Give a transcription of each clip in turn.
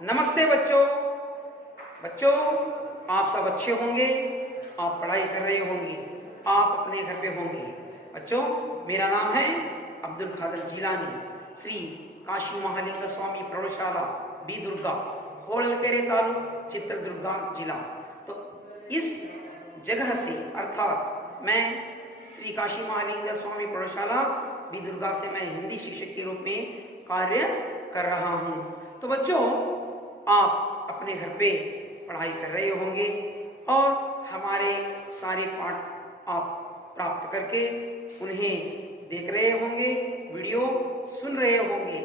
नमस्ते बच्चों। बच्चों, आप सब अच्छे होंगे, आप पढ़ाई कर रहे होंगे, आप अपने घर पे होंगे। बच्चों, मेरा नाम है अब्दुल खादर जिलानी, श्री काशी महालिंग स्वामी प्रौढ़शाला बी दुर्गा, होलकेरे तालुक, चित्रदुर्गा जिला। तो इस जगह से अर्थात मैं श्री काशी महालिंग स्वामी प्रौढ़शाला बी दुर्गा से मैं हिंदी शिक्षक के रूप में कार्य कर रहा हूँ। तो बच्चों, आप अपने घर पे पढ़ाई कर रहे होंगे और हमारे सारे पाठ आप प्राप्त करके उन्हें देख रहे होंगे, वीडियो सुन रहे होंगे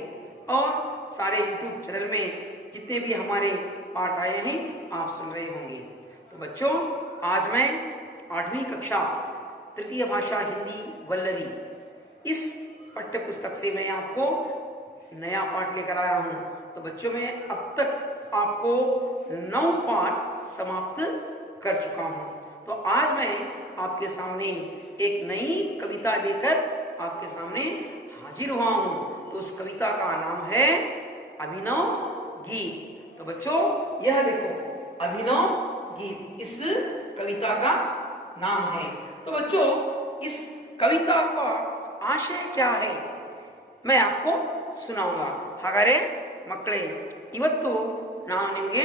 और सारे यूट्यूब चैनल में जितने भी हमारे पाठ आए हैं आप सुन रहे होंगे। तो बच्चों, आज मैं 8वीं कक्षा तृतीय भाषा हिंदी वल्लरी इस पाठ्य पुस्तक से मैं आपको नया पाठ लेकर आया हूँ। तो बच्चों, मैं अब तक आपको 9 पाठ समाप्त कर चुका हूँ। तो आज मैं आपके सामने एक नई कविता लेकर आपके सामने हाजिर हुआ हूँ। तो उस कविता का नाम है अभिनव गीत। तो बच्चों, यह देखो, अभिनव गीत इस कविता का नाम है। तो बच्चों, इस कविता का आशय क्या है मैं आपको सुनाऊंगा। हाಗಾದರೆ ಮಕ್ಕಳೇ, ಇವತ್ತು ನಾನು ನಿಮಗೆ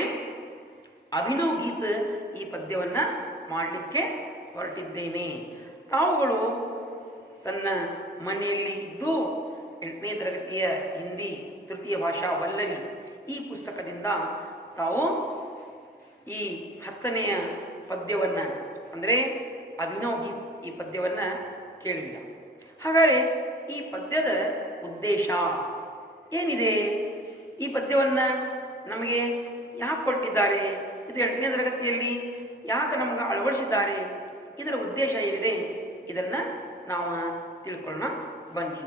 ಅಭಿನವ್ ಗೀತ್ ಈ ಪದ್ಯವನ್ನ ಮಾಡಲಿಕ್ಕೆ ಹೊರಟಿದ್ದೇನೆ. ತಾವುಗಳು ತನ್ನ ಮನೆಯಲ್ಲಿ ಇದ್ದು 8ನೇ ತರಗತಿಯ ಹಿಂದಿ ತೃತೀಯ ಭಾಷಾ ವಲ್ಲವಿ ಈ ಪುಸ್ತಕದಿಂದ ತಾವು ಈ 10ನೆಯ ಪದ್ಯವನ್ನ ಅಂದರೆ ಅಭಿನವ್ ಗೀತ್ ಈ ಪದ್ಯವನ್ನ ಕೇಳಿಲ್ಲ. ಹಾಗಾದರೆ ಈ ಪದ್ಯದ ಉದ್ದೇಶ ಏನಿದೆ? ಈ ಪದ್ಯವನ್ನು ನಮಗೆ ಯಾಕೆ ಕೊಟ್ಟಿದ್ದಾರೆ? ಇದು 8ನೇ ತರಗತಿಯಲ್ಲಿ ಯಾಕೆ ನಮಗೆ ಅಳವಡಿಸಿದ್ದಾರೆ? ಇದರ ಉದ್ದೇಶ ಏನಿದೆ? ಇದನ್ನು ನಾವು ತಿಳ್ಕೊಳ್ಳೋಣ ಬನ್ನಿ.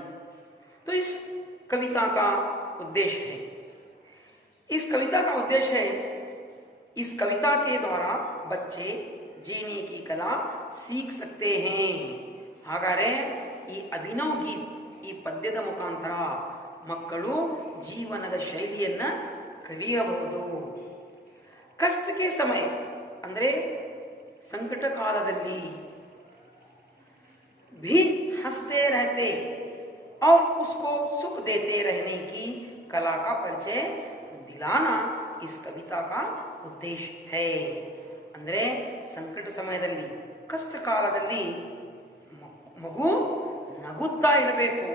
तो इस कविता का उद्देश्य है, इस कविता का उद्देश्य है, इस कविता के द्वारा बच्चे जीने की कला सीख सकते हैं. ಹಾಗಾದರೆ ಈ ಅಭಿನವ್ ಗೀತ್ ಈ ಪದ್ಯದ ಮುಖಾಂತರ ಮಕ್ಕಳು ಜೀವನದ ಶೈಲಿಯನ್ನು ಕಲಿಯಬಹುದು. ಕಷ್ಟಕ್ಕೆ ಸಮಯ ಅಂದರೆ ಸಂಕಟ ಕಾಲದಲ್ಲಿ भी हंसते रहते और उसको सुख देते रहने की कला का परिचय दिलाना इस कविता का उद्देश्य है. ಅಂದರೆ ಸಂಕಟ ಸಮಯದಲ್ಲಿ, ಕಷ್ಟ ಕಾಲದಲ್ಲಿ ಮಗು ನಗುತ್ತಾ ಇರಬೇಕು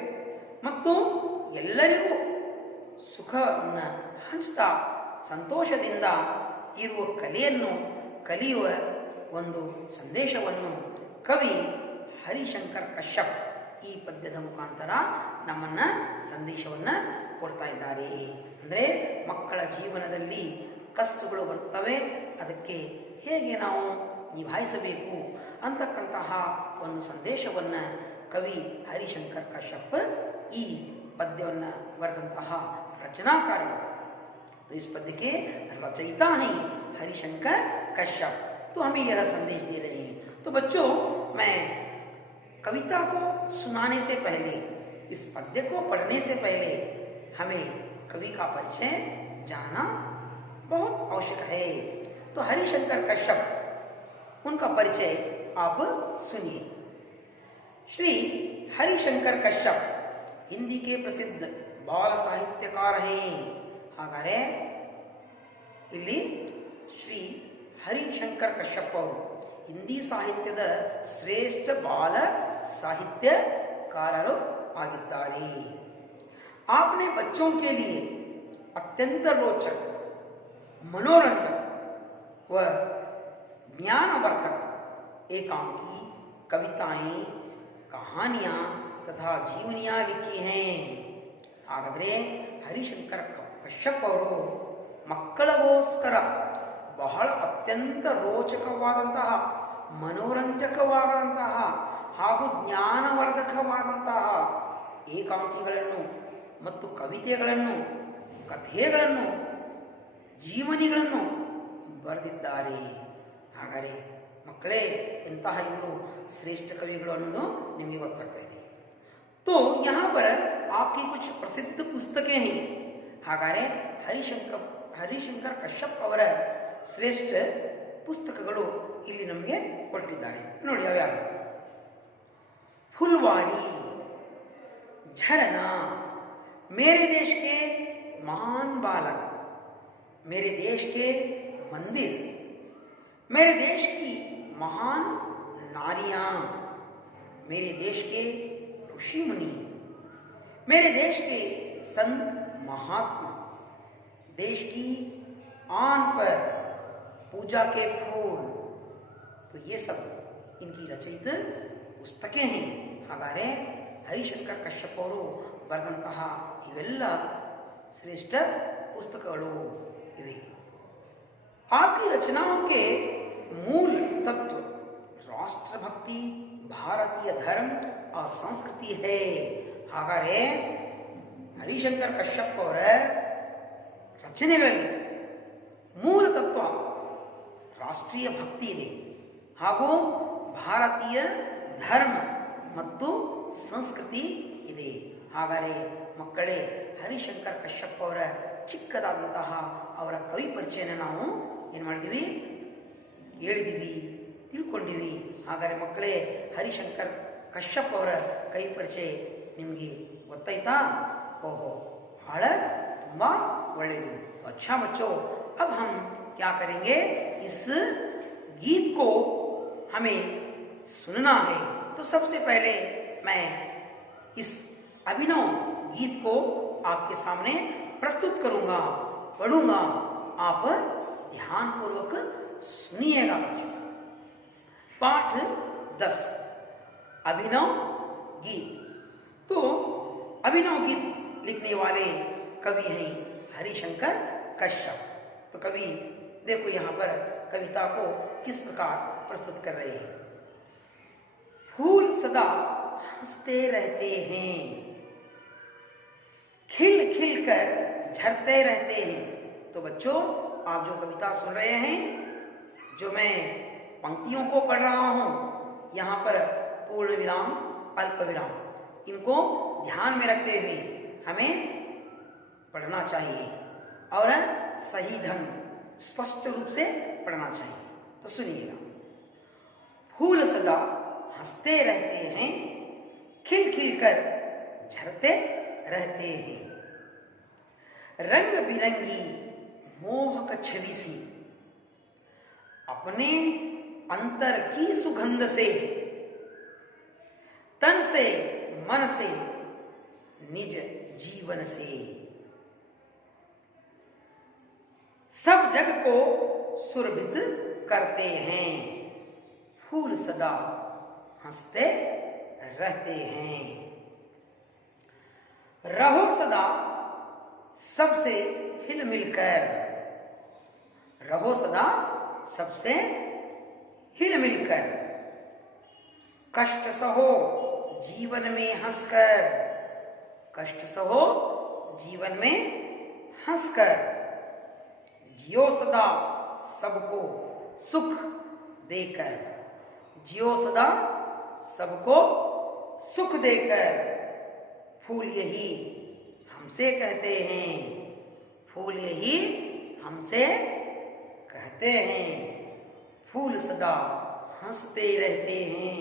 ಮತ್ತು ಎಲ್ಲರಿಗೂ ಸುಖವನ್ನು ಹಂಚ್ತಾ ಸಂತೋಷದಿಂದ ಇರುವ ಕಲೆಯನ್ನು ಕಲಿಯುವ ಒಂದು ಸಂದೇಶವನ್ನು ಕವಿ ಹರಿಶಂಕರ್ ಕಶ್ಯಪ್ ಈ ಪದ್ಯದ ಮುಖಾಂತರ ನಮ್ಮನ್ನ ಸಂದೇಶವನ್ನು ಕೊಡ್ತಾ ಇದ್ದಾರೆ. ಅಂದರೆ ಮಕ್ಕಳ ಜೀವನದಲ್ಲಿ ಕಷ್ಟಗಳು ಬರ್ತವೆ, ಅದಕ್ಕೆ ಹೇಗೆ ನಾವು ನಿಭಾಯಿಸಬೇಕು ಅಂತಕ್ಕಂತಹ ಒಂದು ಸಂದೇಶವನ್ನು ಕವಿ ಹರಿಶಂಕರ್ ಕಶ್ಯಪ್ ಈ ಪದ್ಯವನ್ನು ಬರೆದಂತಹ ರಚನಾಕಾರರು. तो इस पद्य के रचयिता हैं हरिशंकर कश्यप. तो हमें यह संदेश दे रहे हैं. तो बच्चों, मैं कविता को सुनाने से पहले, इस पद्य को पढ़ने से पहले हमें कवि का परिचय जानना बहुत आवश्यक है. तो हरिशंकर कश्यप, उनका परिचय आप सुनिए. श्री हरिशंकर कश्यप हिंदी के प्रसिद्ध बाल साहित्यकार हैं. ಹಾಗಾದರೆ ಇಲ್ಲಿ ಶ್ರೀ ಹರಿಶಂಕರ್ ಕಶ್ಯಪ್ ಅವರು ಹಿಂದಿ ಸಾಹಿತ್ಯದ ಶ್ರೇಷ್ಠ ಬಾಲ ಸಾಹಿತ್ಯಕಾರರು ಆಗಿದ್ದಾರೆ. आपने बच्चों के लिए अत्यंत रोचक, मनोरंजक व ज्ञानवर्धक एकांकी कविताएं, कहानियां तथा जीवनियां लिखी हैं. ಹಾಗಾದರೆ ಹರಿಶಂಕರ್ ಕಶ್ಯಪ್ ಅವರು ಮಕ್ಕಳಿಗೋಸ್ಕರ ಬಹಳ ಅತ್ಯಂತ ರೋಚಕವಾದಂತಹ, ಮನೋರಂಜಕವಾದಂತಹ ಹಾಗೂ ಜ್ಞಾನವರ್ಧಕವಾದಂತಹ ಏಕಾಂಕಿಗಳನ್ನು ಮತ್ತು ಕವಿತೆಗಳನ್ನು, ಕಥೆಗಳನ್ನು, ಜೀವನಿಗಳನ್ನು ಬರೆದಿದ್ದಾರೆ. ಹಾಗಾದರೆ ಮಕ್ಕಳೇ, ಎಂತಹ ಇವರು ಶ್ರೇಷ್ಠ ಕವಿಗಳು ಅನ್ನೋದು ನಿಮಗೆ ಗೊತ್ತಾಗ್ತಾ ಇದೆ. तो यहाँ पर आपकी कुछ प्रसिद्ध पुस्तकें हैं. ಹಾಗಾದರೆ ಹರಿಶಂಕರ್ ಕಶ್ಯಪ್ ಅವರ ಶ್ರೇಷ್ಠ ಪುಸ್ತಕಗಳು ಇಲ್ಲಿ ನಮಗೆ ಕೊಟ್ಟಿದ್ದಾರೆ ನೋಡಿ. ಯಾವ್ಯಾವ? फुलवारी, झरना, मेरे देश के महान बालक, मेरे देश के मंदिर, मेरे देश की महान नारियां, मेरे देश के ऋषि मुनि, मेरे देश के संत महात्मा, देश की आन पर पूजा के फूल, तो ये सब इनकी रचित ಪುಸ್ತಕೆ हैं. ಹಾಗಾದರೆ ಹರಿಶಂಕರ್ ಕಶ್ಯಪ್ ಅವರು ಬರೆದಂತಹ ಇವೆಲ್ಲ ಶ್ರೇಷ್ಠ ಪುಸ್ತಕಗಳು ಇವೆ. आपकी रचनाओं के मूल तत्व राष्ट्रभक्ति, भारतीय धर्म और संस्कृति है. ಹಾಗಾದರೆ ಹರಿಶಂಕರ್ ಕಶ್ಯಪ್ ಅವರ ರಚನೆಗಳಲ್ಲಿ ಮೂಲ ತತ್ವ ರಾಷ್ಟ್ರೀಯ ಭಕ್ತಿ ಇದೆ ಹಾಗೂ ಭಾರತೀಯ ಧರ್ಮ ಮತ್ತು ಸಂಸ್ಕೃತಿ ಇದೆ. ಹಾಗಾದರೆ ಮಕ್ಕಳೇ, ಹರಿಶಂಕರ್ ಕಶ್ಯಪ್ ಅವರ ಚಿಕ್ಕದಾದಂತಹ ಅವರ ಕವಿ ಪರಿಚಯನ ನಾವು ಏನು ಮಾಡಿದ್ದೀವಿ, ಕೇಳಿದ್ದೀವಿ, ತಿಳ್ಕೊಂಡಿವಿ. ಹಾಗಾದರೆ ಮಕ್ಕಳೇ, ಹರಿಶಂಕರ್ ಕಶ್ಯಪ್ ಅವರ ಕವಿ ಪರಿಚಯ ನಿಮಗೆ ಗೊತ್ತಾಯ್ತಾ? ಓಹೋ, ಬಹಳ ತುಂಬ ಒಳ್ಳೆಯದು. तो अच्छा बच्चों, अब हम क्या करेंगे, इस गीत को हमें सुनना है. तो सबसे पहले मैं इस अभिनव गीत को आपके सामने प्रस्तुत करूंगा, पढ़ूंगा. आप ध्यान पूर्वक सुनिएगा बच्चों. पाठ 10 अभिनव गीत. तो अभिनव गीत लिखने वाले कवि हैं हरिशंकर कश्यप. तो कवि देखो यहाँ पर कविता को किस प्रकार प्रस्तुत कर रहे हैं. फूल सदा हंसते रहते हैं, खिल खिल कर झरते रहते हैं. तो बच्चों, आप जो कविता सुन रहे हैं, जो मैं पंक्तियों को पढ़ रहा हूं, यहाँ पर पूर्ण विराम, अल्प विराम, इनको ध्यान में रखते हुए हमें पढ़ना चाहिए और सही ढंग, स्पष्ट रूप से पढ़ना चाहिए. तो सुनिएगा. फूल सदा हंसते रहते हैं, खिल खिल कर झरते रहते हैं. रंग बिरंगी मोहक छवि सी अपने अंतर की सुगंध से, तन से मन से निज जीवन से, सब जग को सुरभित करते हैं. फूल सदा हंसते रहते हैं. रहो सदा सबसे हिल मिलकर, रहो सदा सबसे हिल मिलकर. कष्ट सहो जीवन में हंसकर, कष्ट सहो जीवन में हंसकर. जियो सदा सबको सुख देकर, जियो सदा सबको सुख देकर. फूल यही हमसे कहते हैं, फूल यही हमसे कहते हैं. फूल सदा हंसते रहते हैं,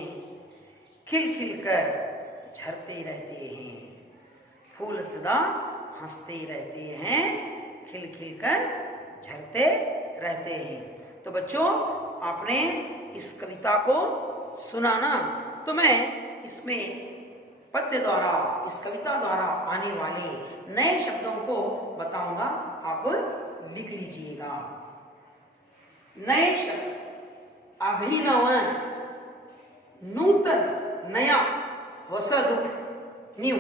खिल खिल कर झरते रहते हैं. फूल सदा हंसते रहते हैं, खिल खिल कर झरते रहते हैं. तो बच्चों, आपने इस कविता को सुना ना, तो मैं इसमें पद्य द्वारा, इस कविता द्वारा आने वाले नए शब्दों को बताऊंगा, आप लिख लीजिएगा. नए शब्द अभिनव, नूतन, नया, ಹೊಸದು, न्यू.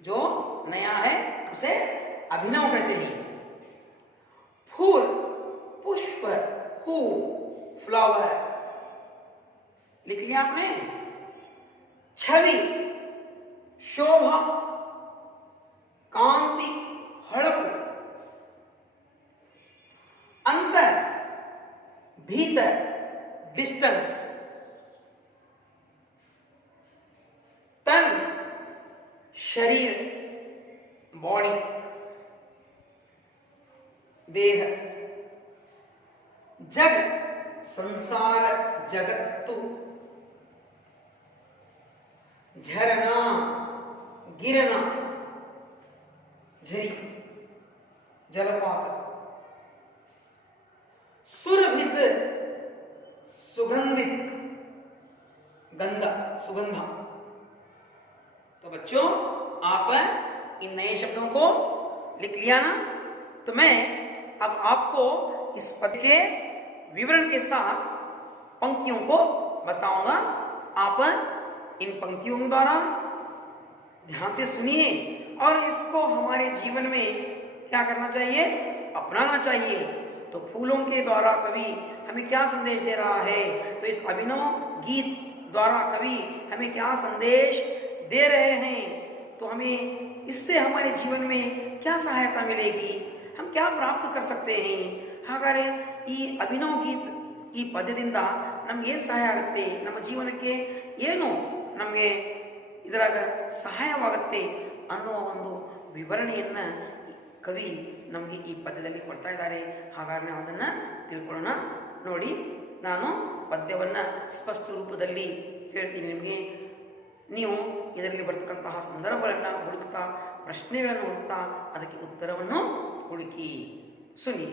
जो नया है उसे अभिनव कहते हैं. फूल, पुष्प, हू, फ्लावर, लिख लिया आपने. छवि, शोभा, कांति, हड़प. अंतर, भीतर, डिस्टेंस. तन, शरीर, बॉडी. देह, जग संसार जगत्तु, झरना गिरना झरी जलपात, सुरभित सुगंधित गंधा सुगंधा। तो बच्चों आप इन नए शब्दों को लिख लिया ना। तो मैं अब आपको इस पद के विवरण के साथ पंक्तियों को बताऊंगा। आप इन पंक्तियों द्वारा ध्यान से सुनिए और इसको हमारे जीवन में क्या करना चाहिए, अपनाना चाहिए। तो फूलों के द्वारा कवि हमें क्या संदेश दे रहा है, तो इस अभिनव गीत द्वारा कवि हमें क्या संदेश दे रहे हैं, तो हमें इससे हमारे जीवन में क्या सहायता मिलेगी, हम क्या प्राप्त कर सकते हैं। ಹಾಗಾದ್ರೆ ಈ ಅಭಿನವ ಗೀತ್ ಈ ಪದ್ಯದಿಂದ ನಮ್ಗೆ ಏನು ಸಹಾಯ ಆಗುತ್ತೆ, ನಮ್ಮ ಜೀವನಕ್ಕೆ ಏನು ನಮಗೆ ಇದರಾಗ ಸಹಾಯವಾಗುತ್ತೆ ಅನ್ನೋ ಒಂದು ವಿವರಣೆಯನ್ನ ಕವಿ ನಮಗೆ ಈ ಪದ್ಯದಲ್ಲಿ ಕೊಡ್ತಾ ಇದ್ದಾರೆ. ಹಾಗಾದ್ರೆ ನಾವು ಅದನ್ನ ತಿಳ್ಕೊಳ್ಳೋಣ. ನೋಡಿ, ನಾನು ಪದ್ಯವನ್ನ ಸ್ಪಷ್ಟ ರೂಪದಲ್ಲಿ ಹೇಳ್ತೀನಿ ನಿಮಗೆ. ನೀವು ಇದರಲ್ಲಿ ಬರ್ತಕ್ಕಂತಹ ಸಂದರ್ಭಗಳನ್ನು ಹುಡುಕ್ತಾ, ಪ್ರಶ್ನೆಗಳನ್ನು ಹುಡುಕ್ತಾ ಅದಕ್ಕೆ ಉತ್ತರವನ್ನು ಹುಡುಕಿ सुनिए।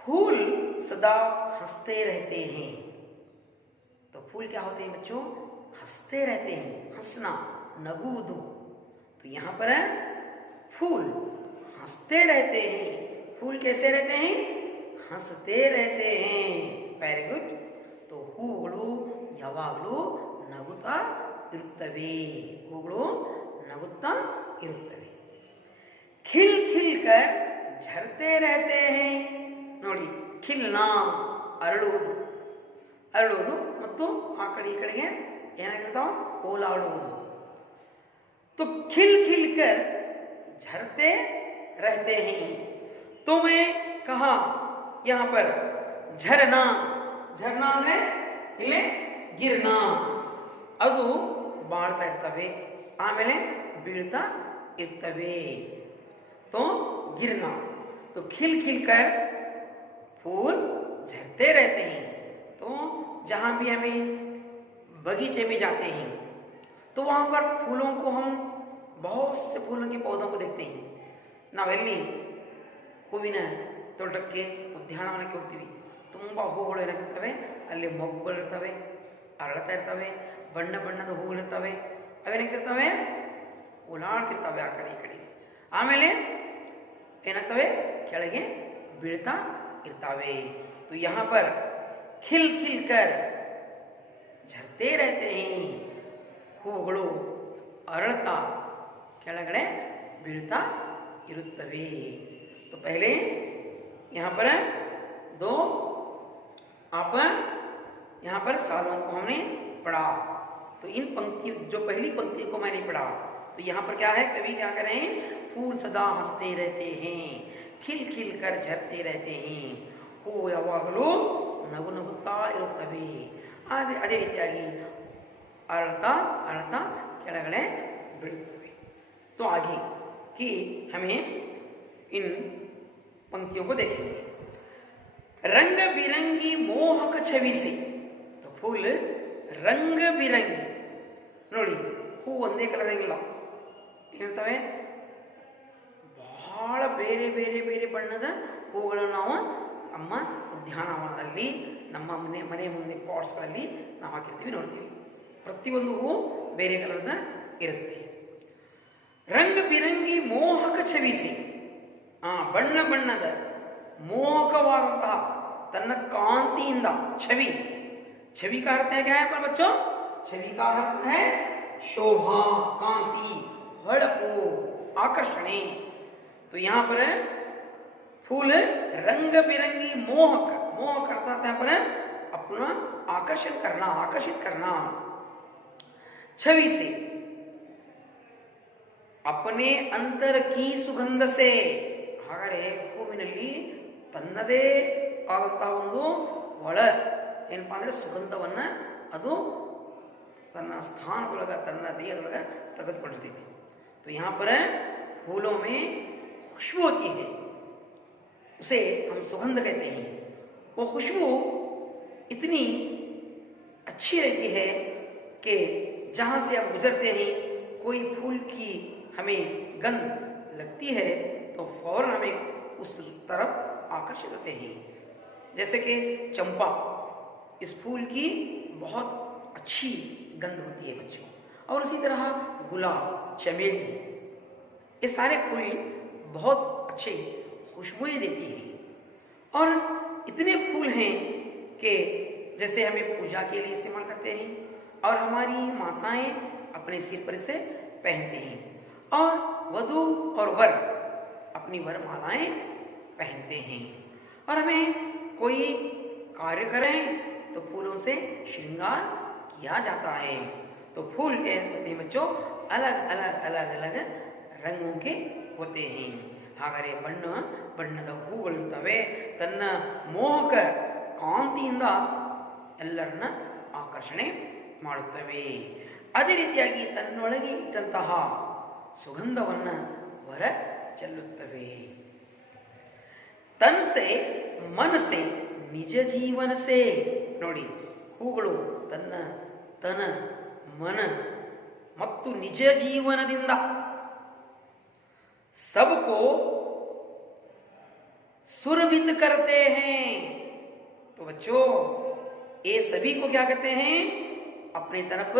फूल सदा हंसते रहते हैं। तो फूल क्या होते हैं बच्चों, हंसते रहते हैं, हंसना नगूदू। तो यहां पर फूल हंसते रहते हैं। फूल कैसे रहते हैं, हंसते रहते हैं। Very good. तो ಹೂಗಳು ಯಾವಾಗಲೂ ನಗುತ್ತಾ ಇರುತ್ತವೆ, ಹೂಗಳು ನಗುತ್ತಾ ಇರುತ್ತವೆ. खिल खिल कर झरते रहते हैं. ನೋಡಿ, ಖಿಲ್ನಾ ಅರಳುವುದು, ಅರಳುವುದು ಮತ್ತು ಆ ಕಡೆ ಈ ಕಡೆಗೆ ಏನಾಗಿರ್ತಾವ, ಓಲಾಡುವುದು. तो खिल खिल कर झरते रहते हैं. तो मैं कहा यहाँ पर झरना, झरना ಅಂದ್ರೆ ಇಲ್ಲಿ ಗಿರ್ನಾ, ಅದು ಬಾಳ್ತಾ ಇರ್ತವೆ, ಆಮೇಲೆ ಬೀಳ್ತಾ ಇರ್ತವೆ. तो गिरना. तो खिल खिल कर फूल झरते रहते हैं. तो जहां भी हमें बगीचे में जाते हैं तो वहां पर फूलों को हम बहुत से फूलों के पौधों को देखते हैं. ನಾವೆಲ್ಲಿ ಹೂವಿನ ತೋಟಕ್ಕೆ ಉದ್ಯಾನವನಕ್ಕೆ ಹೋಗ್ತೀವಿ, ತುಂಬ ಹೂಗಳು ಏನಾಗಿರ್ತವೆ, ಅಲ್ಲಿ ಮೊಗ್ಗುಗಳಿರ್ತವೆ, ಅರಳ್ತಾ ಇರ್ತವೆ, ಬಣ್ಣ ಬಣ್ಣದ ಹೂಗಳಿರ್ತವೆ, ಅವೇನಾಗಿರ್ತವೆ, ಓಲಾಡ್ತಿರ್ತವೆ ಆ ಕಡೆ ಈ ಕಡೆ. ಆಮೇಲೆ ಏನಾಗ್ತವೆ, ಕೆಳಗೆ ಬೀಳ್ತಾ ಇರ್ತವೆ. तो यहाँ पर खिल खिल कर झरते रहते हैं. ಹೂಗಳು ಅರಳ್ತಾ ಕೆಳಗಡೆ ಬೀಳ್ತಾ ಇರುತ್ತವೆ. तो पहले यहाँ पर दो आप यहाँ पर सालों को हमने पढ़ा. तो इन पंक्ति, जो पहली पंक्ति को मैंने पढ़ा, तो यहाँ पर क्या है, कवि क्या कर रहे हैं, फूल सदा हंसते रहते हैं, खिल खिल कर झरते रहते हैं. ಹೂ ಯಾವಾಗಲೂ ನಗು ನಗುತ್ತಾ ಇರುತ್ತವೆ. ಅದೇ ರೀತಿಯಾಗಿ ಅರಳ್ತಾ ಅರಳ್ತಾ ಕೆಳಗಡೆ ಬೀಳುತ್ತವೆ. तो आगे कि हमें इन पंक्तियों को देखेंगे. रंग बिरंगी मोहक छवि से. तो फूल रंग बिरंगी. ನೋಡಿ, ಹೂ ಒಂದೇ ಕಲರ್ ಆಗಿಲ್ಲ, ಏನಿರ್ತವೆ, ಬಹಳ ಬೇರೆ ಬೇರೆ ಬೇರೆ ಬಣ್ಣದ ಹೂಗಳನ್ನು ನಾವು ನಮ್ಮ ಉದ್ಯಾನವನದಲ್ಲಿ, ನಮ್ಮ ಮನೆ ಮುಂದೆ ಪಾಟ್ಸ್ಗಳಲ್ಲಿ ನಾವು ಹಾಕಿರ್ತೀವಿ, ನೋಡ್ತೀವಿ. ಪ್ರತಿಯೊಂದು ಹೂ ಬೇರೆ ಕಲರ್ದ ಇರುತ್ತೆ. ರಂಗ ಬಿರಂಗಿ ಮೋಹಕ ಛವಿಸಿ, ಬಣ್ಣ ಬಣ್ಣದ ಮೋಹಕವಾದಂತಹ ತನ್ನ ಕಾಂತಿಯಿಂದ, छवि, छवि का अर्थ है क्या है पर बच्चों, छवि का अर्थ है शोभा, कांति, हड़पो, आकर्षणे. तो यहाँ पर फूल रंग बिरंगी मोहक, मोहक अर्थात यहाँ पर अपना आकर्षण करना, आकर्षित करना. छवि से, अपने अंतर की सुगंध से. ಹಾಗಾದರೆ ಹೂವಿನಲ್ಲಿ ತನ್ನದೇ ಆದಂತಹ ಒಂದು ಒಳ ಏನಪ್ಪಾ ಅಂದ್ರೆ ಸುಗಂಧವನ್ನ ಅದು ತನ್ನ ಸ್ಥಾನದೊಳಗ, ತನ್ನ ದೇಹದೊಳಗ ತೆಗೆದುಕೊಂಡಿರ್ತೈತಿ. तो यहाँ पर फूलों में खुशबू होती है उसे हम सुगंध कहते हैं। वो खुशबू इतनी अच्छी रहती है कि जहाँ से हम गुजरते हैं कोई फूल की हमें गंध लगती है तो फौरन हमें उस तरफ आकर्षित होते हैं। जैसे कि चंपा, इस फूल की बहुत अच्छी गंध होती है बच्चों। और उसी तरह गुलाब, चमेली, ये सारे फूल बहुत अच्छे खुशबुएं देती हैं। और इतने फूल हैं कि जैसे हमें पूजा के लिए इस्तेमाल करते हैं और हमारी माताएं अपने सिर पर इसे पहनते हैं और वधू और वर अपनी वरमालाएं पहनते हैं। और हमें कोई कार्य करें तो फूलों से श्रृंगार किया जाता है। तो फूल के होते हैं बच्चों अलग अलग अलग अलग रंगों के होते हैं। ಹಾಗಾದರೆ ಬಣ್ಣದ ಹೂಗಳಿರ್ತವೆ, ತನ್ನ ಮೋಹಕ ಕಾಂತಿಯಿಂದ ಎಲ್ಲರನ್ನ ಆಕರ್ಷಣೆ ಮಾಡುತ್ತವೆ. ಅದೇ ರೀತಿಯಾಗಿ ತನ್ನೊಳಗೆ ಇಟ್ಟಂತಹ ಸುಗಂಧವನ್ನು ಹೊರ ಚೆಲ್ಲುತ್ತವೆ. ತನ್ಸೆ ಮನಸೆ ನಿಜ ಜೀವನಸೆ. ನೋಡಿ, ಹೂಗಳು ತನ ಮನ ಮತ್ತು ನಿಜ ಜೀವನದಿಂದ सबको सुरभित करते हैं. तो बच्चों ये सभी को क्या करते हैं? अपनी तरफ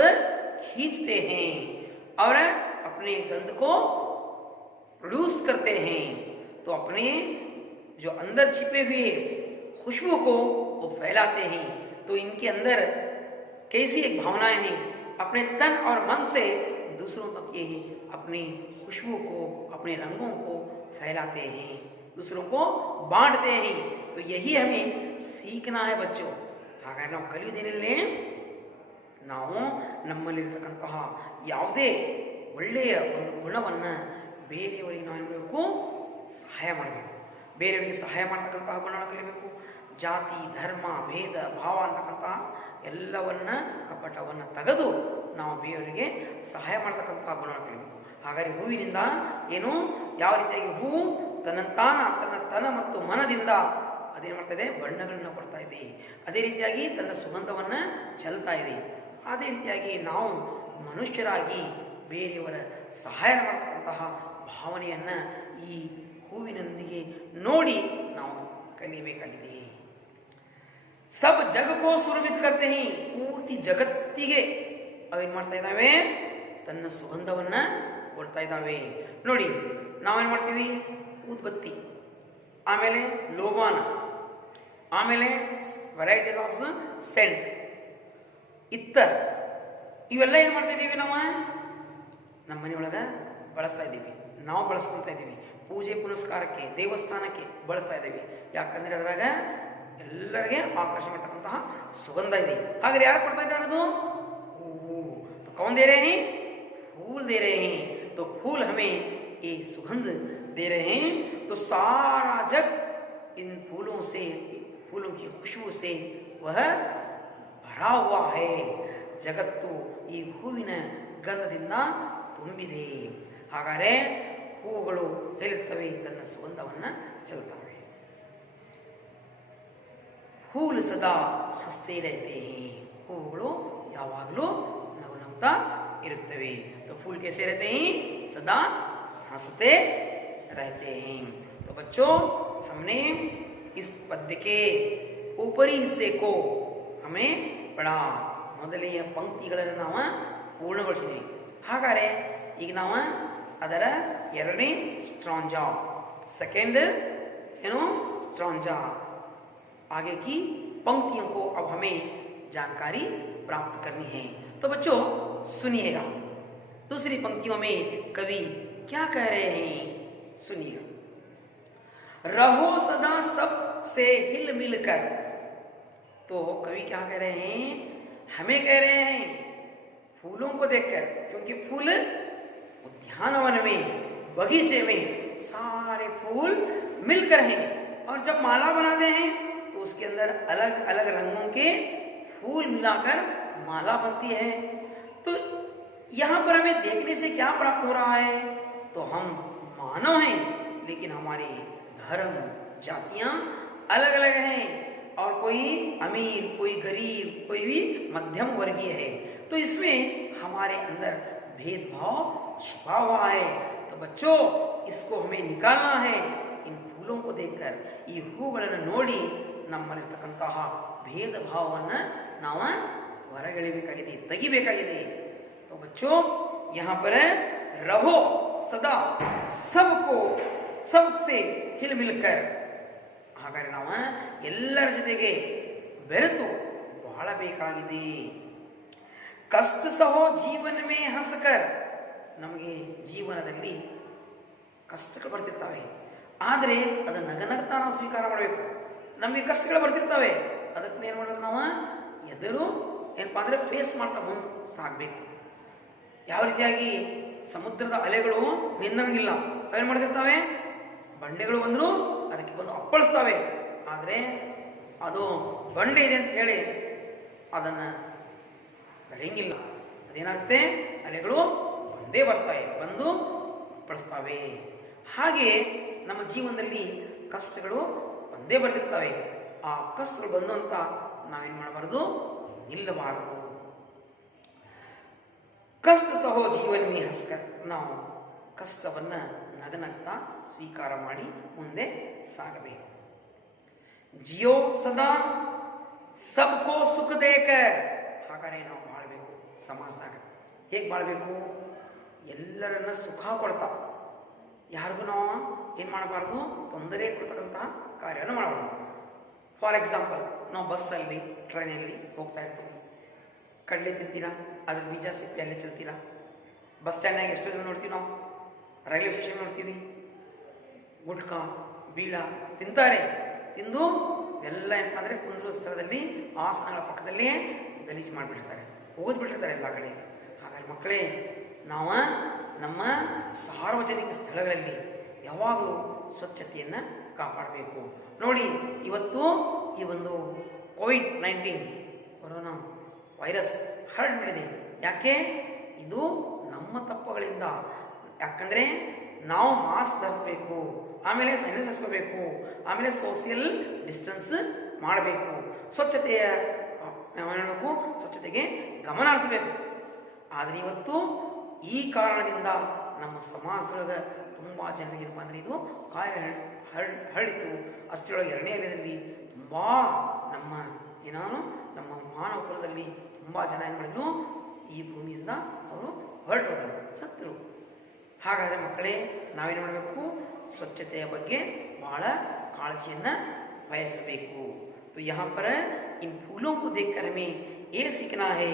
खींचते हैं और अपने गंध को प्रोड्यूस करते हैं. तो अपने जो अंदर छिपे हुए खुशबू को वो फैलाते हैं. तो इनके अंदर कैसी एक भावनाएं हैं, अपने तन और मन से दूसरों तक ये अपनी खुशबू को, अपने रंगों को फैलाते हैं, दूसरों को बांटते हैं. तो यही हमें सीखना है बच्चों. ಹಾಗಾಗಿ ನಾವು ಕಲಿಯುವುದೇನಿಲ್ಲ, ನಾವು ನಮ್ಮಲ್ಲಿರ್ತಕ್ಕಂತಹ ಯಾವುದೇ ಒಳ್ಳೆಯ ಒಂದು ಗುಣವನ್ನು ಬೇರೆಯವರಿಗೆ ನಾವು ಮಾಡಬೇಕು, ಸಹಾಯ ಮಾಡಬೇಕು. ಬೇರೆಯವರಿಗೆ ಸಹಾಯ ಮಾಡ್ತಕ್ಕಂತಹ ಗುಣವನ್ನು ಕಲಿಬೇಕು. ಜಾತಿ, ಧರ್ಮ, ಭೇದ ಭಾವ ಅಂತಕ್ಕಂತಹ ಎಲ್ಲವನ್ನ ಕಪಟವನ್ನು ತೆಗೆದು ನಾವು ಬೇರೆಯವರಿಗೆ ಸಹಾಯ ಮಾಡ್ತಕ್ಕಂತಹ ಗುಣವನ್ನು ಕಲಿಬೇಕು. ಹಾಗಾದರೆ ಹೂವಿನಿಂದ ಏನು, ಯಾವ ರೀತಿಯಾಗಿ ಹೂವು ತನ್ನ ಮತ್ತು ಮನದಿಂದ ಅದೇನು ಮಾಡ್ತಾ ಇದೆ, ಬಣ್ಣಗಳನ್ನು ಕೊಡ್ತಾ ಇದೆ. ಅದೇ ರೀತಿಯಾಗಿ ತನ್ನ ಸುಗಂಧವನ್ನು ಚೆಲ್ತಾ ಇದೆ. ಅದೇ ರೀತಿಯಾಗಿ ನಾವು ಮನುಷ್ಯರಾಗಿ ಬೇರೆಯವರ ಸಹಾಯ ಮಾಡತಕ್ಕಂತಹ ಭಾವನೆಯನ್ನು ಈ ಹೂವಿನೊಂದಿಗೆ ನೋಡಿ ನಾವು ಕಲಿಯಬೇಕಾಗಿದೆ. ಸಬ್ ಜಗಕ್ಕೋ ಸುರಭಿತ್ ಕರ್ತೆ ಹಿ. ಪೂರ್ತಿ ಜಗತ್ತಿಗೆ ಅವೇನು ಮಾಡ್ತಾ ಇದ್ದಾವೆ, ತನ್ನ ಸುಗಂಧವನ್ನು ಕೊಡ್ತಾ ಇದ್ದಾವೆ. ನೋಡಿ, ನಾವೇನು ಮಾಡ್ತೀವಿ, ಉದ್ಬತ್ತಿ, ಆಮೇಲೆ ಲೋಬಾನ, ಆಮೇಲೆ ವೆರೈಟೀಸ್ ಆಫ್ ಸೆಂಟ್, ಇತ್ತರ್, ಇವೆಲ್ಲ ಏನು ಮಾಡ್ತಾ ಇದ್ದೀವಿ, ನಾವು ನಮ್ಮ ಮನೆಯೊಳಗೆ ಬಳಸ್ತಾ ಇದ್ದೀವಿ, ನಾವು ಬಳಸ್ಕೊಳ್ತಾ ಇದ್ದೀವಿ. ಪೂಜೆ ಪುನಸ್ಕಾರಕ್ಕೆ, ದೇವಸ್ಥಾನಕ್ಕೆ ಬಳಸ್ತಾ ಇದ್ದೀವಿ. ಯಾಕಂದರೆ ಅದರಾಗ ಎಲ್ಲರಿಗೆ ಆಕರ್ಷಣೆ ಮಾಡ್ತಕ್ಕಂತಹ ಸುಗಂಧ ಇದೆ. ಹಾಗಾದ್ರೆ ಯಾರು ಕೊಡ್ತಾ ಇದ್ದಾರೆ ಅದು? ಹೂವು. तो कौन दे रहे हैं? फूल दे रहे हैं. तो फूल हमें ये सुगंध दे रहे हैं. तो सारा जग इन फूलों से, फूलों की खुशबू से वह भरा हुआ है. ಜಗತ್ತು ಈ ಹೂವಿನ ಗಂಧದಿಂದ ತುಂಬಿದೆ. ಹಾಗಾದರೆ ಹೂಗಳು ಎಲ್ಲಿರ್ತವೆ, ತನ್ನ ಸುಗಂಧವನ್ನು ಚೆಲ್ತವೆ. फूल सदा हंसते रहते हैं. ಹೂಗಳು ಯಾವಾಗಲೂ ನಗು ನಗುತ್ತಾ ಇರುತ್ತವೆ. तो फूल कैसे रहते हैं? सदा हंसते रहते हैं. तो बच्चों, हमने इस पद्य के ऊपरी हिस्से को हमें पढ़ा. ಮೊದಲನೆಯ ಪಂಕ್ತಿಗಳನ್ನು ನಾವು ಪೂರ್ಣಗೊಳಿಸಿದ್ವಿ. ಹಾಗಾದರೆ ಈಗ ನಾವು ಅದರ ಎರಡನೇ ಸ್ಟ್ರಾಂಜಾ, ಸೆಕೆಂಡ್ ಏನು स्ट्रांजा, आगे की पंक्तियों को अब हमें जानकारी प्राप्त करनी है. तो बच्चों सुनिएगा, दूसरी पंक्तियों में कवि क्या कह रहे हैं, सुनिए. रहो सदा सबसे हिल मिलकर. तो कवि क्या कह रहे हैं, हमें कह रहे हैं फूलों को देखकर, क्योंकि फूल उद्यानवन में, बगीचे में सारे फूल मिलकर हैं. और जब माला बनाते हैं तो उसके अंदर अलग अलग रंगों के फूल मिलाकर माला बनती है. तो यहाँ पर हमें देखने से क्या प्राप्त हो रहा है, तो हम मानव हैं, लेकिन हमारे धर्म जातियां अलग अलग हैं, और कोई अमीर, कोई गरीब, कोई भी मध्यम वर्गीय है। तो इसमें हमारे अंदर भेदभाव छिपा हुआ है। तो बच्चों, इसको हमें निकालना है। इन फूलों को देखकर, ಈ ಹೂಗಳನ್ನು ನೋಡಿ ನಮ್ಮಲ್ಲಿರ್ತಕ್ಕಂತಹ ಭೇದ ಭಾವವನ್ನ ನಾವು ಹೊರಗೆಳಿಬೇಕಾಗಿದೆ, ತೆಗಿಬೇಕಾಗಿದೆ। तो बच्चों, यहाँ पर रहो सदा सबको सबसे हिल मिलकर, ಹಾಗಾದ್ರೆ ನಾವು ಎಲ್ಲರ ಜೊತೆಗೆ ಬೆರೆತು ಬಾಳಬೇಕಾಗಿದೆ। ಕಷ್ಟ ಸಹೋ ಜೀವನ ಮೇ ಹಸಕರ್, ನಮಗೆ ಜೀವನದಲ್ಲಿ ಕಷ್ಟಗಳು ಬರ್ತಿರ್ತವೆ, ಆದರೆ ಅದನ್ನ ನಗನಗ್ತಾ ನಾವು ಸ್ವೀಕಾರ ಮಾಡಬೇಕು। ನಮಗೆ ಕಷ್ಟಗಳು ಬರ್ತಿರ್ತವೆ, ಅದಕ್ಕೆ ಏನು ಮಾಡಬೇಕು, ನಾವು ಎದುರು ಏನಪ್ಪಾ ಅಂದ್ರೆ ಫೇಸ್ ಮಾಡ್ತಾ ಮುಂದೆ ಸಾಗಬೇಕು। ಯಾವ ರೀತಿಯಾಗಿ ಸಮುದ್ರದ ಅಲೆಗಳು ನಿನ್ನಂಗಿಲ್ಲ, ಅವೇನು ಮಾಡ್ತಿರ್ತವೆ, ಬಂಡೆಗಳು ಬಂದರೂ ಅದಕ್ಕೆ ಬಂದು ಅಪ್ಪಳಿಸ್ತವೆ, ಆದರೆ ಅದು ಬಂಡೆ ಇದೆ ಅಂತ ಹೇಳಿ ಅದನ್ನು ತಡೆಯಂಗಿಲ್ಲ, ಅದೇನಾಗುತ್ತೆ, ಅಲೆಗಳು ಬಂದೇ ಬರ್ತವೆ, ಬಂದು ಅಪ್ಪಳಿಸ್ತವೆ। ಹಾಗೆಯೇ ನಮ್ಮ ಜೀವನದಲ್ಲಿ ಕಷ್ಟಗಳು ಬಂದೇ ಬರ್ತಿರ್ತವೆ, ಆ ಕಷ್ಟಗಳು ಬಂದು ಅಂತ ನಾವೇನು ಮಾಡಬಾರ್ದು, ನಿಲ್ಲಬಾರದು। ಕಷ್ಟ ಸಹೋ ಜೀವನ್ನೇ ಹಸ್ಕರ್, ನಾವು ಕಷ್ಟವನ್ನು ನಗನಗ್ತಾ ಸ್ವೀಕಾರ ಮಾಡಿ ಮುಂದೆ ಸಾಗಬೇಕು। ಜಿಯೋ ಸದಾ ಸಬ್ಕೋ ಸುಖ ದೇಕರ್, ಹಾಗಾದ್ರೆ ನಾವು ಬಾಳಬೇಕು ಸಮಾಜದಾಗ। ಹೇಗೆ ಬಾಳಬೇಕು, ಎಲ್ಲರನ್ನ ಸುಖ ಕೊಡ್ತಾ, ಯಾರಿಗೂ ನಾವು ಏನು ಮಾಡಬಾರ್ದು, ತೊಂದರೆ ಕೊಡ್ತಕ್ಕಂತಹ ಕಾರ್ಯವನ್ನು ಮಾಡಬಾರ್ದು। ಫಾರ್ ಎಕ್ಸಾಂಪಲ್, ನಾವು ಬಸ್ಸಲ್ಲಿ ಟ್ರೈನಲ್ಲಿ ಹೋಗ್ತಾ ಇರ್ತೀವಿ, ಕಡಲೆ ತಿಂತೀರಾ, ಅದ್ರ ಬೀಜ ಸಿಪ್ಪಿ ಅಲ್ಲೇ ಚೆಲ್ತೀರಾ। ಬಸ್ ಸ್ಟ್ಯಾಂಡ್ನಾಗ ಎಷ್ಟೋ ಜನ ನೋಡ್ತೀವಿ, ನಾವು ರೈಲ್ವೆ ಸ್ಟೇಷನ್ ನೋಡ್ತೀವಿ, ಗುಟ್ಕಾ ಬೀಳ ತಿಂತಾರೆ, ತಿಂದು ಎಲ್ಲ ಏನಪ್ಪ ಅಂದರೆ ಕುಂದ್ರು ಸ್ಥಳದಲ್ಲಿ ಆಸನಗಳ ಪಕ್ಕದಲ್ಲೇ ಗಲೀಜು ಮಾಡಿಬಿಡ್ತಾರೆ, ಓದ್ಬಿಟ್ಟಿರ್ತಾರೆ ಎಲ್ಲ ಕಡೆ। ಹಾಗಾಗಿ ಮಕ್ಕಳೇ, ನಾವು ನಮ್ಮ ಸಾರ್ವಜನಿಕ ಸ್ಥಳಗಳಲ್ಲಿ ಯಾವಾಗಲೂ ಸ್ವಚ್ಛತೆಯನ್ನು ಕಾಪಾಡಬೇಕು। ನೋಡಿ, ಇವತ್ತು ಈ ಒಂದು ಕೋವಿಡ್-19 ಕೊರೋನಾ ವೈರಸ್ ಹರಡ್ಬಿಟ್ಟಿದೆ, ಯಾಕೆ, ಇದು ನಮ್ಮ ತಪ್ಪುಗಳಿಂದ। ಯಾಕಂದರೆ ನಾವು ಮಾಸ್ಕ್ ಧರಿಸಬೇಕು, ಆಮೇಲೆ ಸ್ಯಾನಿಟೈಸ್ ಹಚ್ಕೋಬೇಕು, ಆಮೇಲೆ ಸೋಷಿಯಲ್ ಡಿಸ್ಟೆನ್ಸ್ ಮಾಡಬೇಕು, ಸ್ವಚ್ಛತೆಯ ಮಾಡಬೇಕು, ಸ್ವಚ್ಛತೆಗೆ ಗಮನ ಹರಿಸಬೇಕು। ಆದರೆ ಇವತ್ತು ಈ ಕಾರಣದಿಂದ ನಮ್ಮ ಸಮಾಜದೊಳಗೆ ತುಂಬ ಜನರಿಗೆ ಏನಪ್ಪ ಅಂದರೆ ಇದು ಕಾಯಿಲೆ ಹರಡಿತು। ಅಷ್ಟರೊಳಗೆ ಎರಡನೇ ಅಲೆಯಲ್ಲಿ ತುಂಬ ನಮ್ಮ ನಮ್ಮ ಮಾನವ ಕುಲದಲ್ಲಿ ತುಂಬ ಜನ ಏನು ಮಾಡಿದ್ರು, ಈ ಭೂಮಿಯಿಂದ ಅವರು ಹೊರಟೋದರು, ಸತ್ತರು। ಹಾಗಾದರೆ ಮಕ್ಕಳೇ, ನಾವೇನು ಮಾಡಬೇಕು, ಸ್ವಚ್ಛತೆಯ ಬಗ್ಗೆ ಬಹಳ ಕಾಳಜಿಯನ್ನು ವಹಿಸಬೇಕು। तो यहाँ पर इन फूलों को देखकर हमें ये सीखना है,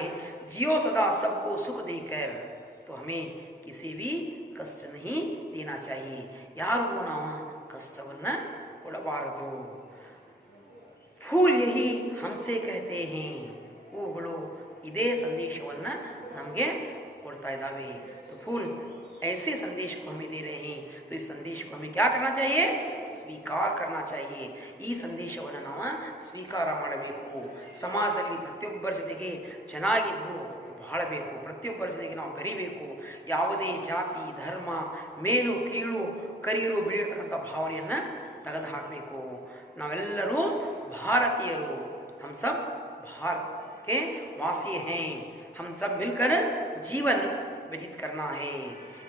जियो सदा सबको सुख देकर, तो हमें किसी भी कष्ट नहीं देना चाहिए, ಯಾರಿಗೂ ನಾವು ಕಷ್ಟವನ್ನು ಕೊಡಬಾರದು। फूल यही हमसे कहते हैं, ಹೂಗಳು ಇದೇ ಸಂದೇಶವನ್ನು ನಮಗೆ ಕೊಡ್ತಾ ಇದ್ದಾವೆ। तो फूल ऐसे संदेश को हमें दे रहे हैं, तो इस संदेश को हमें क्या करना चाहिए, ಸ್ವೀಕಾರ करना चाहिए। ಈ ಸಂದೇಶವನ್ನು ನಾವು ಸ್ವೀಕಾರ ಮಾಡಬೇಕು। ಸಮಾಜದಲ್ಲಿ ಪ್ರತಿಯೊಬ್ಬರ ಜೊತೆಗೆ ಚೆನ್ನಾಗಿದ್ದು ಬಾಳಬೇಕು, ಪ್ರತಿಯೊಬ್ಬರ ಜೊತೆಗೆ ನಾವು ಬೆರಿಬೇಕು। ಯಾವುದೇ ಜಾತಿ ಧರ್ಮ ಮೇಲು ಕೀಳು ಕರಿಯಲು ಬೀಳತಕ್ಕಂಥ ಭಾವನೆಯನ್ನು ತೆಗೆದು ಹಾಕಬೇಕು। ನಾವೆಲ್ಲರೂ ಭಾರತೀಯರು, हम सब भारत के वासी हैं, हम सब मिलकर जीवन व्यतीत करना है।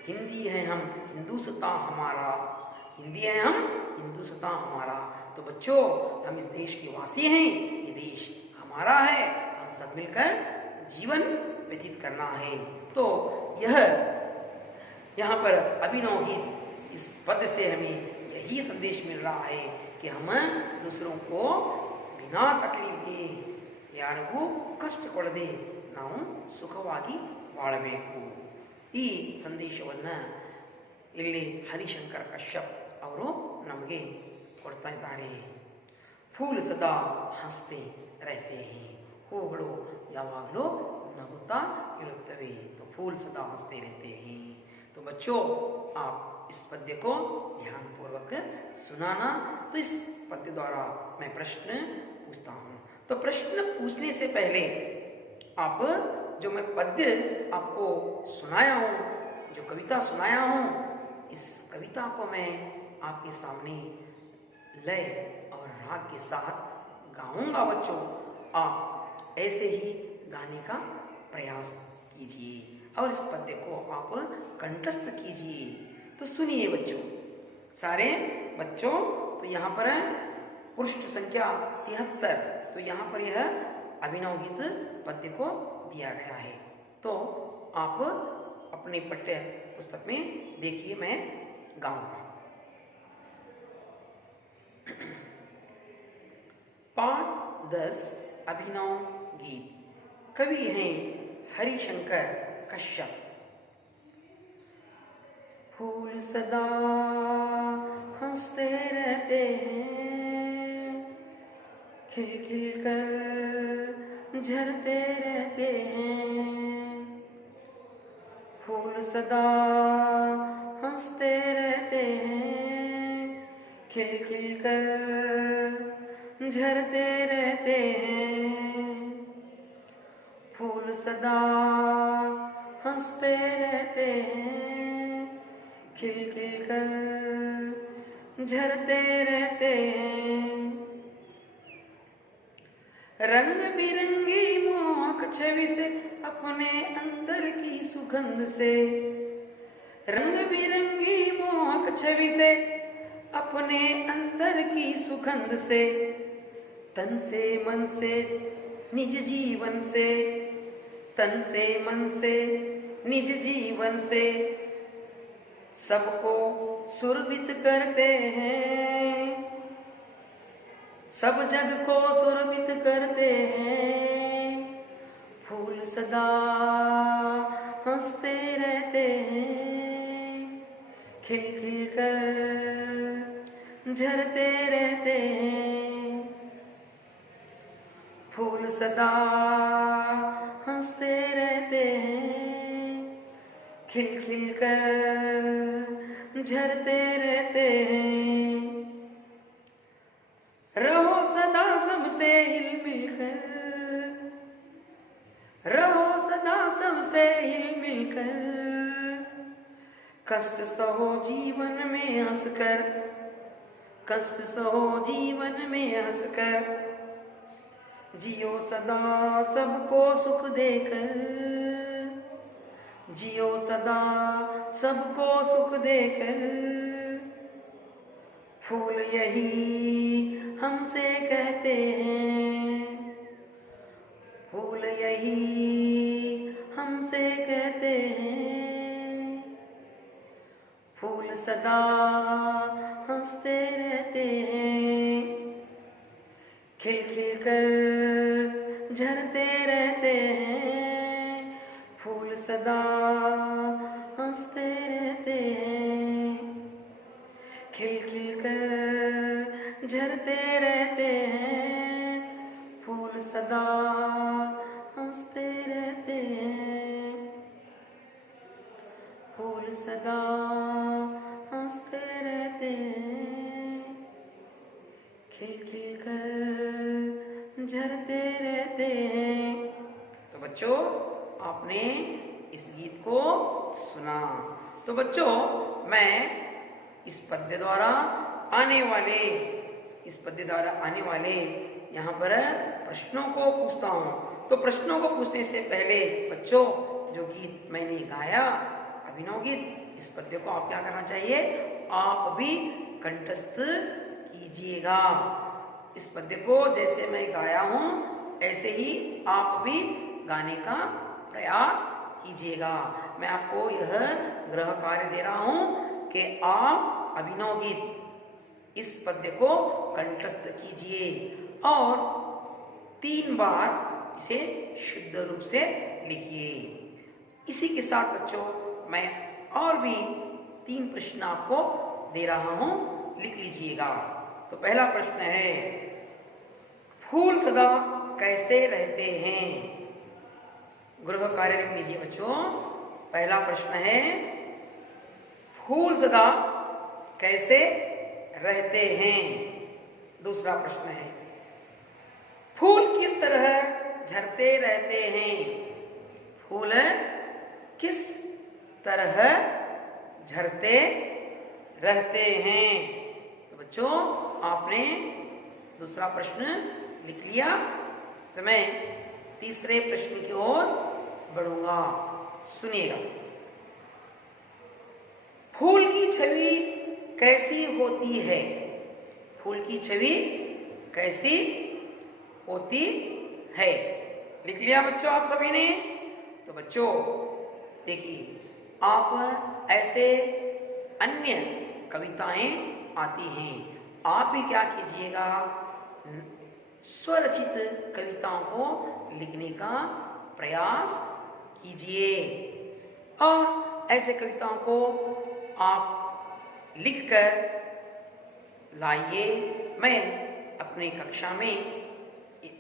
हिंदी है हम, हिंदुस्तान हमारा, हिंदी है हम, हिंदुस्तान हमारा। तो बच्चों, हम इस देश के वासी हैं, ये देश हमारा है, हम सब मिलकर जीवन व्यतीत करना है। तो यह यहाँ पर अभिनव गीत, इस पद से हमें यही संदेश मिल रहा है कि हम दूसरों को बिना तकलीफ दिए, ಯಾರಿಗೂ ಕಷ್ಟ ಕೊಡದೆ ನಾವು ಸುಖವಾಗಿ ಬಾಳಬೇಕು। ಈ ಸಂದೇಶವನ್ನು ಇಲ್ಲಿ ಹರಿಶಂಕರ್ ಕಶ್ಯಪ್ ಅವರು ನಮಗೆ ಕೊಡ್ತಾ ಇದ್ದಾರೆ। ಫೂಲ್ ಸದಾ ಹಸ್ತೆ ರಹತೆ ಹೈ, ಹೂಗಳು ಯಾವಾಗಲೂ ನಗುತ್ತಾ ಇರುತ್ತವೆ। तो फूल सदा हंसते रहते हैं। तो बच्चों, आप इस पद्य को ध्यानपूर्वक सुनाना। तो इस पद्य द्वारा मैं प्रश्न पूछता हूँ। तो प्रश्न पूछने से पहले आप, जो मैं पद्य आपको सुनाया हूँ, जो कविता सुनाया हूँ, इस कविता को मैं आपके सामने लय और राग के साथ गाऊंगा बच्चों। आप ऐसे ही गाने का प्रयास कीजिए और इस पद्य को आप कंठस्थ कीजिए। तो सुनिए बच्चों, सारे बच्चों। तो यहाँ पर पृष्ठ संख्या 73, तो यहाँ पर यह अभिनव गीत पद्य को दिया गया है। तो आप अपने पाठ्य पुस्तक में देखिए, मैं गाऊंगा। पाठ 10 अभिनव गीत। कवि हैं हरिशंकर कश्यप। फूल सदा हंसते रहते हैं, खिल खिल कर झरते रहते हैं। फूल सदा हंसते रहते हैं, खिल खिल कर झरते रहते हैं। फूल सदा हंसते रहते हैं, खिल खिल कर झरते रहते हैं। रंग बिरंगी मोहक छवि से अपने अंदर की सुगंध से, रंग बिरंगी मोहक छवि से अपने अंदर की सुगंध से, तन से मन से निज जीवन से, तन से मन से निज जीवन से सबको सुरभित करते हैं, सब जग को सुरभित करते हैं। फूल सदा हंसते रहते हैं, खिल खिल कर झरते रहते हैं। फूल सदा हंसते रहते हैं, खिल खिल कर झरते रहते हैं। रहो सदा सबसे हिल मिल कर, रहो सदा सबसे हिल मिल कर। कष्ट सहो जीवन में हंसकर, कष्ट सहो जीवन में हंसकर। जियो सदा सबको सुख देकर, जियो सदा सबको सुख देकर। फूल यही हमसे कहते हैं, फूल यही हमसे कहते हैं। फूल सदा हंसते रहते हैं, खिल खिल कर झरते रहते हैं। फूल सदा हंसते रहते हैं, खिल खिल कर झरते रहते हैं। फूल सदा हंसते रहते हैं, फूल सदा हंसते रहते हैं। खिल खिल कर झरते रहते हैं। तो बच्चों, आपने इस गीत को सुना। तो बच्चों, मैं इस पद्य द्वारा आने वाले यहाँ पर प्रश्नों को पूछता हूँ। तो प्रश्नों को पूछने से पहले बच्चों, जो गीत मैंने गाया अभिनव गीत, इस पद्य को आप क्या करना चाहिए, आप भी कंठस्थ कीजिएगा। इस पद्य को जैसे मैं गाया हूँ ऐसे ही आप भी गाने का प्रयास कीजिएगा। मैं आपको यह गृह कार्य दे रहा हूँ कि आप अभिनव गीत इस पद्य को कंठस्थ कीजिए और 3 बार इसे शुद्ध रूप से लिखिए। इसी के साथ बच्चों, मैं और भी 3 प्रश्न आपको दे रहा हूं, लिख लीजिएगा। तो पहला प्रश्न है, फूल सदा कैसे रहते हैं? गृह कार्य लिख लीजिए बच्चों। पहला प्रश्न है, फूल सदा कैसे रहते हैं? दूसरा प्रश्न है, फूल किस तरह झरते रहते हैं? फूल किस तरह झरते रहते हैं। तो बच्चों आपने दूसरा प्रश्न लिख लिया। तो मैं तीसरे प्रश्न की ओर बढ़ूंगा, सुनिएगा। फूल की छवि कैसी होती है? फूल की छवि कैसी होती है? लिख लिया बच्चों आप सभी ने? तो बच्चों देखिए, आप ऐसे अन्य कविताएं आती हैं, आप भी क्या कीजिएगा, स्वरचित कविताओं को लिखने का प्रयास कीजिए और ऐसे कविताओं को आप लिखकर लाइए। मैं अपने कक्षा में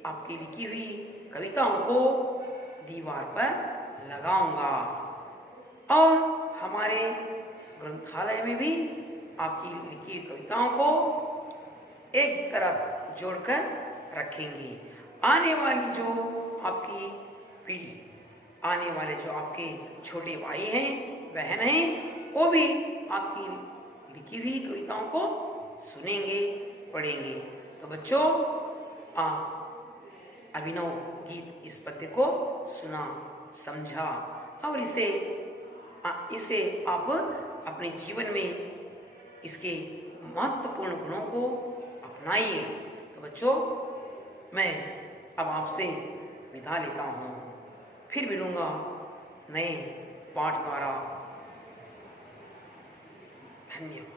आपकी लिखी हुई कविताओं को दीवार पर लगाऊंगा और हमारे ग्रंथालय में भी आपकी लिखी कविताओं को एक तरफ जोड़कर रखेंगे। आने वाली जो आपकी पीढ़ी, आने वाले जो आपके छोटे भाई हैं, बहन हैं, वो भी आपकी लिखी हुई कविताओं को सुनेंगे, पढ़ेंगे। तो बच्चों आप अभिनव गीत इस पद्य को सुना, समझा और इसे आप अपने जीवन में इसके महत्वपूर्ण गुणों को अपनाइए। तो बच्चों मैं अब आपसे विदा लेता हूँ, फिर मिलूंगा नए पाठ द्वारा। धन्यवाद।